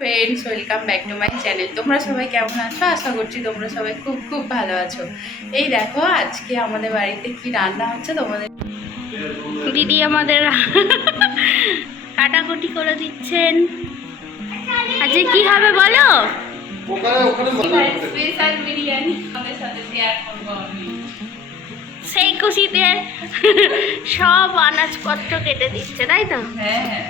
Friends, welcome back to my channel. তোমরা সবাই কেমন আছো? আশা করছি তোমরা সবাই খুব খুব ভালো আছো। এই দেখো আজকে আমাদের বাড়িতে কি রান্না হচ্ছে তোমাদের দিদি আমাদের কাটাকুটি করে দিচ্ছেন। আজকে কি হবে বলো? স্পেশাল বিরিয়ানি আমাদের সাথে শেয়ার করবো আমি। সেই খুশিতে সব আনাজপত্র কেটে দিচ্ছে, তাই তো? হ্যাঁ।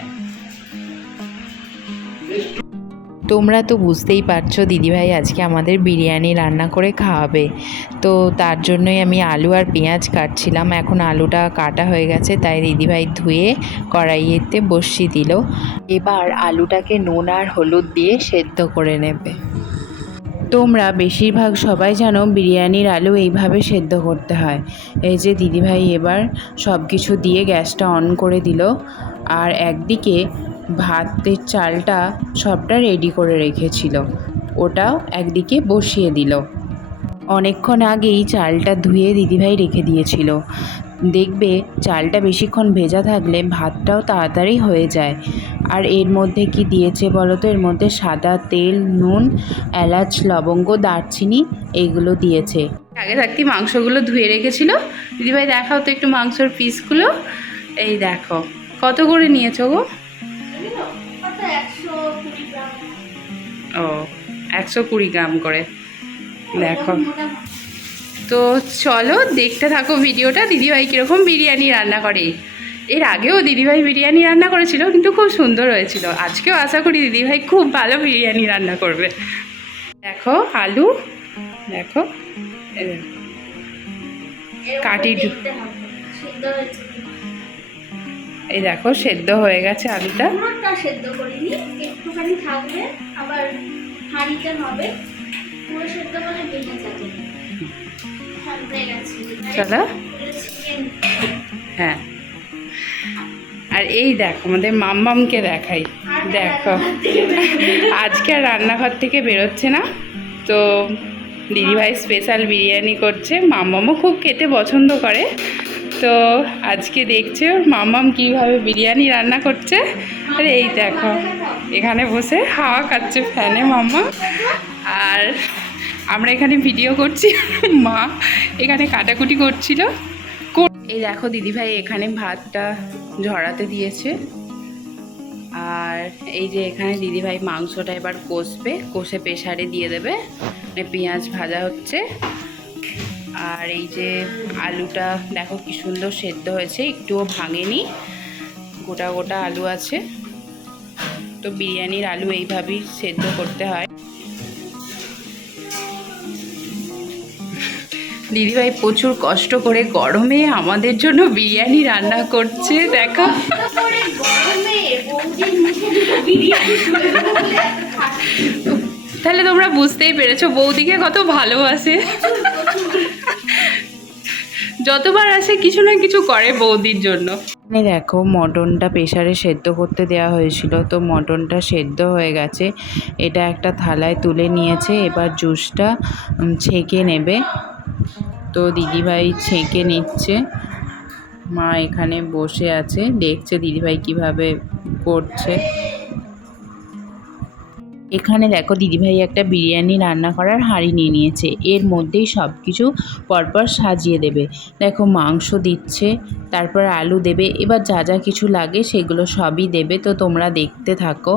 তোমরা তো বুঝতেই পারছো দিদিভাই আজকে আমাদের বিরিয়ানি রান্না করে খাওয়াবে, তো তার জন্যই আমি আলু আর পেঁয়াজ কাটছিলাম। এখন আলুটা কাটা হয়ে গেছে, তাই দিদিভাই ধুয়ে কড়াইয়েতে বসিয়ে দিল। এবার আলুটাকে নুন আর হলুদ দিয়ে সেদ্ধ করে নেবে। তোমরা বেশিরভাগ সবাই জানো বিরিয়ানির আলু এইভাবে সেদ্ধ করতে হয়। এই যে দিদিভাই এবার সব কিছু দিয়ে গ্যাসটা অন করে দিল, আর একদিকে ভাতের চালটা সবটা রেডি করে রেখেছিল, ওটাও একদিকে বসিয়ে দিল। অনেকক্ষণ আগেই চালটা ধুয়ে দিদিভাই রেখে দিয়েছিল। দেখবে চালটা বেশিক্ষণ ভেজা থাকলে ভাতটাও তাড়াতাড়ি হয়ে যায়। আর এর মধ্যে কি দিয়েছে বলো তো? এর মধ্যে সাদা তেল, নুন, এলাচ, লবঙ্গ, দারচিনি এইগুলো দিয়েছে। আগে থাকতে মাংসগুলো ধুয়ে রেখেছিল। দিদিভাই দেখাও তো একটু মাংসর পিসগুলো। এই দেখো কত করে নিয়েছো গো? ও, 120 গ্রাম করে। দেখো তো চলো দেখতে থাকো ভিডিওটা, দিদিভাই কীরকম বিরিয়ানি রান্না করে। এর আগেও দিদিভাই বিরিয়ানি রান্না করেছিল, কিন্তু খুব সুন্দর হয়েছিল। আজকেও আশা করি দিদিভাই খুব ভালো বিরিয়ানি রান্না করবে। দেখো আলু, দেখো কাটি, এই দেখো সেদ্ধ হয়ে গেছে আলুটা। সেদ্ধ করিনি, একটুখানি থাকবে, আবার হাঁড়িতে হবে। পুরো সেদ্ধ করে ভেঙে যাবে। চলো, হ্যাঁ। আর এই দেখো আমাদের মাম্মামকে দেখাই। দেখো আজকে আর রান্নাঘর থেকে বেরোচ্ছে না, তো দিদিভাই স্পেশাল বিরিয়ানি করছে। মাম্মামও খুব খেতে পছন্দ করে, তো আজকে দেখছে মাম্মাম কীভাবে বিরিয়ানি রান্না করছে। আর এই দেখো এখানে বসে হাওয়া খাচ্ছে ফ্যানে মাম্মা, আর আমরা এখানে ভিডিও করছি, মা এখানে কাটাকুটি করছিল। এই দেখো দিদিভাই এখানে ভাতটা ঝরাতে দিয়েছে, আর এই যে এখানে দিদিভাই মাংসটা এবার কষে প্রেসারে দিয়ে দেবে। পেঁয়াজ ভাজা হচ্ছে, আর এই যে আলুটা দেখো কি সুন্দর সেদ্ধ হয়েছে, একটুও ভাঙেনি, গোটা গোটা আলু আছে। তো বিরিয়ানির আলু এইভাবেই সেদ্ধ করতে হয়। দিদিভাই প্রচুর কষ্ট করে গরমে আমাদের জন্য বিরিয়ানি রান্না করছে। দেখো তাহলে তোমরা বুঝতেই পেরেছো বৌদিকে কত ভালোবাসে। যতবার আসে কিছু না কিছু করে বৌদির জন্য। দেখো মটনটা প্রেসারে সেদ্ধ করতে দেওয়া হয়েছিল, তো মটনটা সেদ্ধ হয়ে গেছে। এটা একটা থালায় তুলে নিয়েছে, এবার জুসটা ছেঁকে নেবে। তো দিদিভাই ছেঁকে নিচ্ছে, মা এখানে বসে আছে দেখছে দিদিভাই কিভাবে করছে। এখানে দেখো দিদিভাই একটা বিরিয়ানি রান্না করার হাঁড়ি নিয়ে নিয়েছে, এর মধ্যেই সব কিছু পরপর সাজিয়ে দেবে। দেখো মাংস দিচ্ছে, তারপর আলু দেবে, এবার যা যা কিছু লাগে সেগুলো সবই দেবে। তো তোমরা দেখতে থাকো।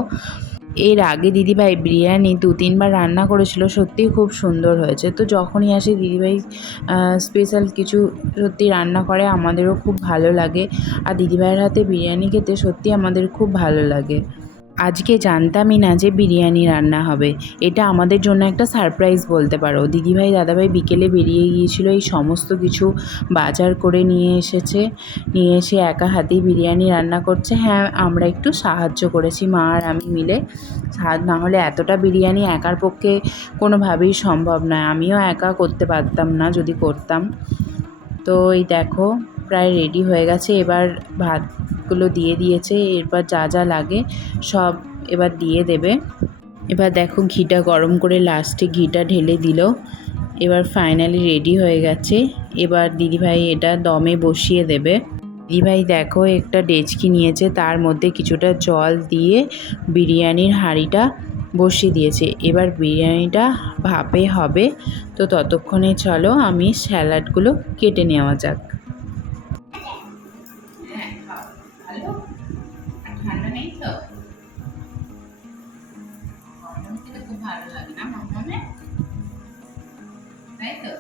এর আগে দিদিভাই বিরিয়ানি 2-3 বার রান্না করেছিল, সত্যিই খুব সুন্দর হয়েছে। তো যখনই আসে দিদিভাই স্পেশাল কিছু সত্যি রান্না করে, আমাদেরও খুব ভালো লাগে। আর দিদিভাইয়ের হাতে বিরিয়ানি খেতে সত্যি আমাদের খুব ভালো লাগে। আজকে জানতামই না যে বিরিয়ানি রান্না হবে, এটা আমাদের জন্য একটা সারপ্রাইজ বলতে পারো। দিদিভাই দাদাভাই বিকেলে বেরিয়ে গিয়েছিল, এই সমস্ত কিছু বাজার করে নিয়ে এসে একা হাতেই বিরিয়ানি রান্না করছে। হ্যাঁ, আমরা একটু সাহায্য করেছি, মা আর আমি মিলে। না হলে এতটা বিরিয়ানি একার পক্ষে কোনোভাবেই সম্ভব নয়, আমিও একা করতে পারতাম না যদি করতাম। তো এই দেখো প্রায় রেডি হয়ে গেছে, এবার ভাতগুলো দিয়ে দিয়েছে, এরপর যা যা লাগে সব এবার দিয়ে দেবে। এবার দেখো ঘিটা গরম করে লাস্টে ঘিটা ঢেলে দিল। এবার ফাইনালি রেডি হয়ে গেছে। এবার দিদিভাই এটা দমে বসিয়ে দেবে। দিদিভাই দেখো একটা ডেচকি নিয়েছে, তার মধ্যে কিছুটা জল দিয়ে বিরিয়ানির হাঁড়িটা বসিয়ে দিয়েছে। এবার বিরিয়ানিটা ভাপে হবে, তো ততক্ষণে চলো আমি স্যালাডগুলো কেটে নেওয়া যাক। হ্যাঁ, ভালো। আর ঠান্ডা নেই তো? গরম খেতে খুব ভালো লাগে না মামামে? তাই তো?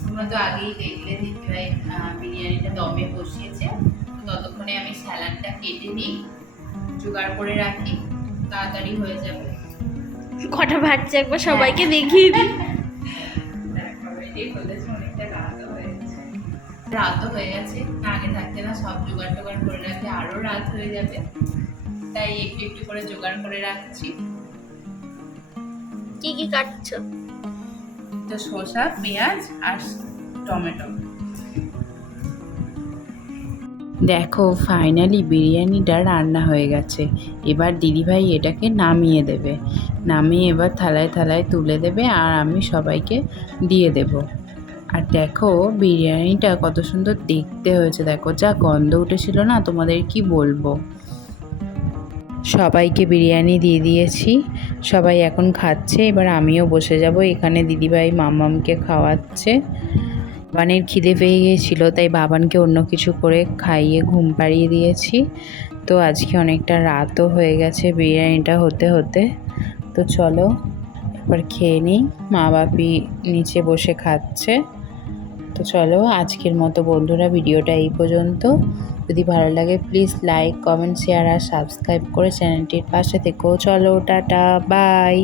তোমরা তো আগেই দেখলে দিদিভাই বিরিয়ানিটা দমে বসিয়েছে। তো ততক্ষণে আমি স্যালাডটা কেটে নিই, জোগাড় করে রাখি, তাড়াতাড়ি হয়ে যাবে। কটা বাচ্চা একবার সবাইকে দেখিয়ে দিই। রাতও হয়ে গেছে, আগে থাকতে না সব জোগাড় টোগাড় করে রাখলে আরো রাত হয়ে যাবে, তাই একটু একটু করে জোগাড় করে রাখছি। কি কি কাটছো? তো শসা, পেঁয়াজ আর টমেটো। দেখো ফাইনালি বিরিয়ানিটা রান্না হয়ে গেছে। এবার দিদিভাই এটাকে নামিয়ে দেবে, নামিয়ে এবার থালায় থালায় তুলে দেবে আর আমি সবাইকে দিয়ে দেব। আর দেখো বিরিয়ানিটা কত সুন্দর দেখতে হয়েছে, দেখো যা গন্ধ উঠেছিল না, তোমাদের কি বলবো। সবাইকে বিরিয়ানি দিয়ে দিয়েছি, সবাই এখন খাচ্ছে। এবার আমিও বসে যাব। এখানে দিদিভাই মামামকে খাওয়াচ্ছে। বাবানের খিদে পেয়ে গিয়েছিল, তাই বাবানকে অন্য কিছু করে খাইয়ে ঘুম পাড়িয়ে দিয়েছি। তো আজকে অনেকটা রাতও হয়ে গেছে বিরিয়ানিটা হতে হতে। তো চলো এবার খেয়ে নিই। মা বাপি নিচে বসে খাচ্ছে। তো চলো আজকের মতো বন্ধুরা ভিডিওটা এই পর্যন্ত। যদি ভালো লাগে প্লিজ লাইক, কমেন্ট, শেয়ার আর সাবস্ক্রাইব করে চ্যানেলটির পাশে থেকো। চলো টাটা, বাই।